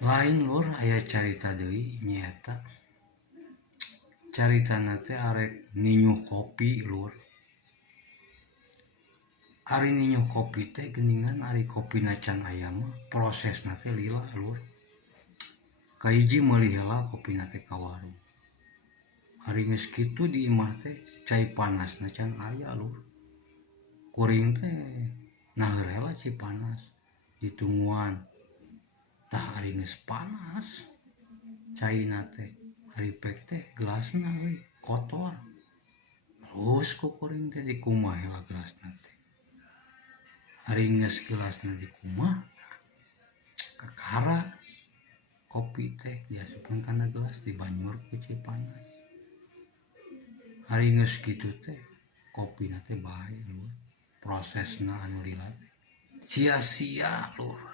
Lain Lur aya carita deui nyaeta. Caritana teh arek ninyuh kopi Lur. Ari ninyuh kopi teh geuningan ari kopina can aya mah prosesna teh lila Lur. Kahiji meuli heula kopina teh ka warung. Ari geus kitu di imah teh cai panasna can aya Lur. Kuring teh naeur heula cai panas ditungguan. Tah ari geus panas caina teh ari pek teh gelasna euy kotor. Terus ku kuring teh dikumah heula gelasna teh. Ari geus gelasna dikumah kakara kopi teh diasupkeun kana gelas dibanyur ku cai panas. Ari geus kitu teh kopina teh bae Lur. Prosesna anu lila teh sia-sia Lur.